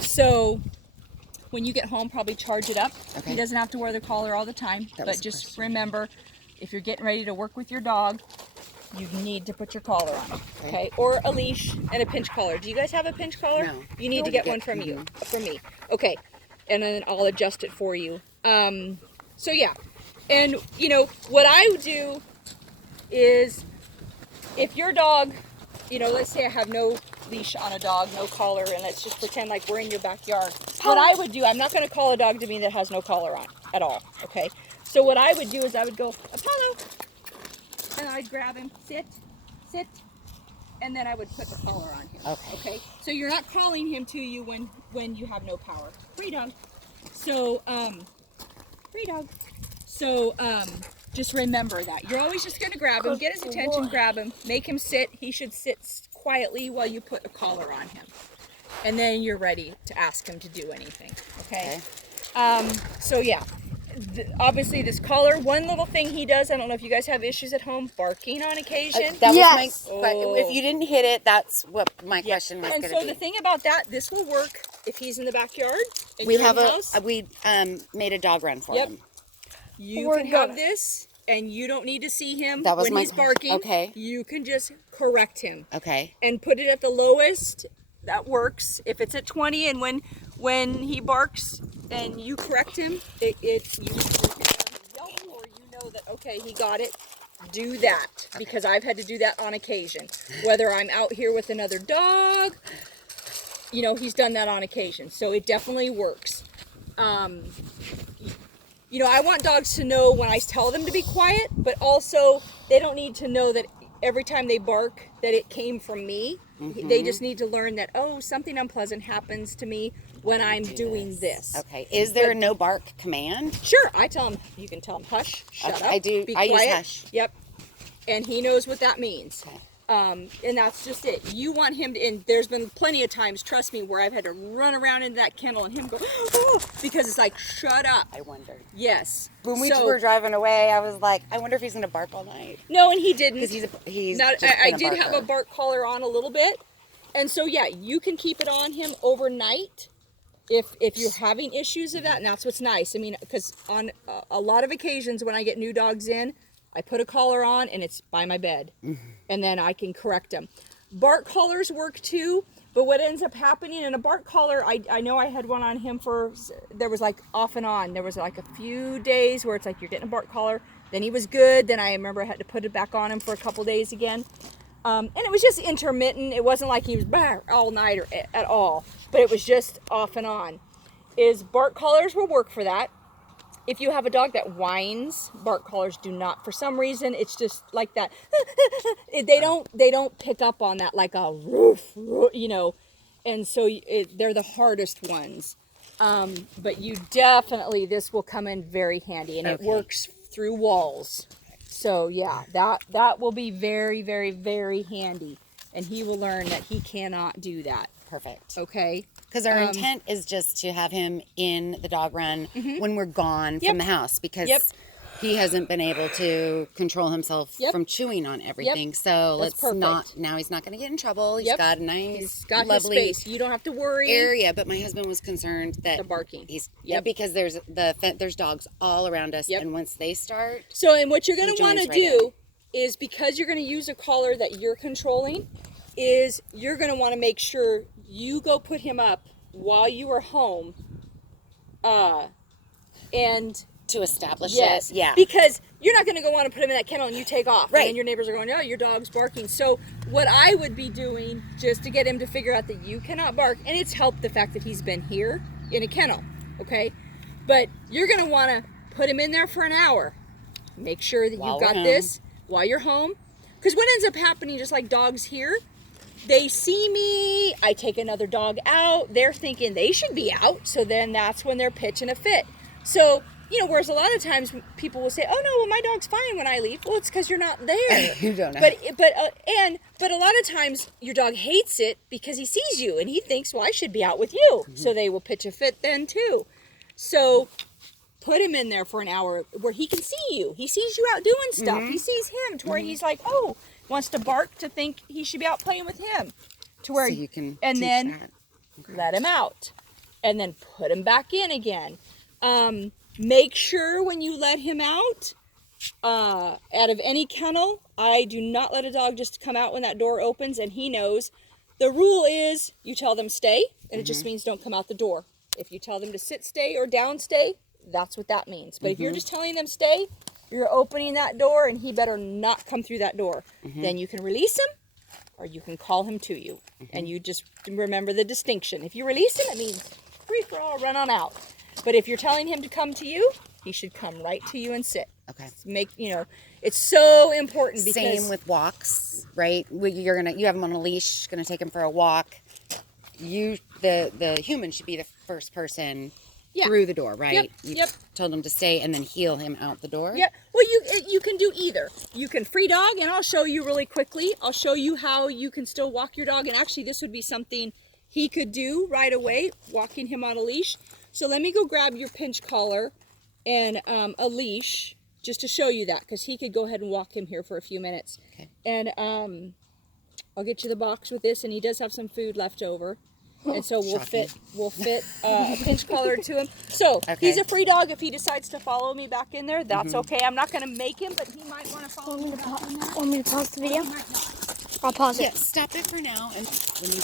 So when you get home, probably charge it up. Okay. He doesn't have to wear the collar all the time, but just remember, if you're getting ready to work with your dog, you need to put your collar on, okay? Or a leash and a pinch collar. Do you guys have a pinch collar? No. You need to get one from me. Okay, and then I'll adjust it for you. So yeah, and you know, what I would do is, if your dog, you know, let's say I have no leash on a dog, no collar, and let's just pretend like we're in your backyard. What I would do, I'm not going to call a dog to me that has no collar on at all, okay? So what I would do is I would go, Apollo, and I'd grab him, sit, and then I would put the collar on him. Okay. So you're not calling him to you when you have no power. Free dog. So just remember that. You're always just gonna grab him, get his attention, grab him, make him sit. He should sit quietly while you put a collar on him. And then you're ready to ask him to do anything. Okay. So yeah. Obviously this collar, one little thing he does, I don't know if you guys have issues at home, barking on occasion. That Yes. was if you didn't hit it, that's what my question was going to be. And so the thing about that, this will work if he's in the backyard. We have we made a dog run for him. You can have this, and you don't need to see him when he's barking. Okay. You can just correct him. Okay. And put it at the lowest. That works. If it's at 20, and when he barks and you correct him, you yelp, or you know that okay, he got it. Do that, because I've had to do that on occasion. Whether I'm out here with another dog, you know, he's done that on occasion. So it definitely works. You know, I want dogs to know when I tell them to be quiet, but also they don't need to know that every time they bark that it came from me. They just need to learn that, oh, something unpleasant happens to me when I'm doing this. Okay. Is there a no bark command? Sure. I tell him, you can tell him, hush, shut up. I do. Be I quiet. use hush. Yep. And he knows what that means. Okay. And that's just it. You want him to, and there's been plenty of times, trust me, where I've had to run around into that kennel and him go, oh, because it's like, shut up. I wondered. Yes. When we were driving away, I was like, I wonder if he's going to bark all night. No, and he didn't. Because he's not. just I been did have a bark collar on a little bit, and so yeah, you can keep it on him overnight if you're having issues of that, and that's what's nice. I mean, because on a lot of occasions when I get new dogs in, I put a collar on and it's by my bed, and then I can correct them. Bark collars work too, but what ends up happening in a bark collar, I know I had one on him there was like off and on. There was like a few days where it's like you're getting a bark collar, then he was good, then I remember I had to put it back on him for a couple days again. And it was just intermittent. It wasn't like he was all night or at all, but it was just off and on. Bark collars will work for that. If you have a dog that whines, bark collars do not. For some reason, it's just like that. They don't pick up on that like a roof, you know, and so they're the hardest ones. But you definitely, this will come in very handy, and it works through walls. So yeah, that will be very, very, very handy, and he will learn that he cannot do that. Perfect. Okay. Because our intent is just to have him in the dog run when we're gone from the house, because he hasn't been able to control himself from chewing on everything. So let's not, now he's not going to get in trouble. He's got a nice, lovely his space. You don't have to worry. Area, but my husband was concerned that the barking. Because there's dogs all around us, and once they start. So, and what you're going to want to do is, because you're going to use a collar that you're controlling, is you're going to want to make sure you go put him up while you are home, and to establish it. Yeah. Because you're not going to go want to put him in that kennel and you take off. Right. And your neighbors are going, oh, your dog's barking. So what I would be doing, just to get him to figure out that you cannot bark, and it's helped the fact that he's been here in a kennel, okay? But you're going to want to put him in there for an hour. Make sure that you've got this while you're home. Because what ends up happening, just like dogs here, they see me, I take another dog out, they're thinking they should be out, so then that's when they're pitching a fit. So, you know, whereas a lot of times people will say, oh no, well my dog's fine when I leave. Well, it's because you're not there. You don't know. But a lot of times your dog hates it because he sees you and he thinks, well, I should be out with you. So they will pitch a fit then too. So put him in there for an hour where he can see you. He sees you out doing stuff. He sees him to where he's like, oh, wants to bark to think he should be out playing with him. To where so you can and teach then that. let him out. and then put him back in again. Make sure when you let him out of any kennel, I do not let a dog just come out when that door opens, and he knows. The rule is you tell them stay, and it just means don't come out the door. If you tell them to sit, stay, or down, stay, that's what that means. But if you're just telling them stay, you're opening that door, and he better not come through that door. Then you can release him, or you can call him to you. And you just remember the distinction. If you release him, it means free for all, run on out. But if you're telling him to come to you, he should come right to you and sit. Okay. It's so important because same with walks, right? You have him on a leash, gonna take him for a walk. The human should be the first person through the door, right? Yep. Told him to stay and then heel him out the door. Yeah. Well, you can do either. You can free dog, and I'll show you really quickly. I'll show you how you can still walk your dog, and actually this would be something he could do right away, walking him on a leash. So let me go grab your pinch collar and a leash just to show you that, because he could go ahead and walk him here for a few minutes. Okay. And I'll get you the box with this, and he does have some food left over. And so we'll fit a pinch collar to him. So he's a free dog. If he decides to follow me back in there, that's okay. I'm not going to make him, but he might want to follow me back in there. Want me to pause the video? I'll pause it. Yeah, stop it for now. And when you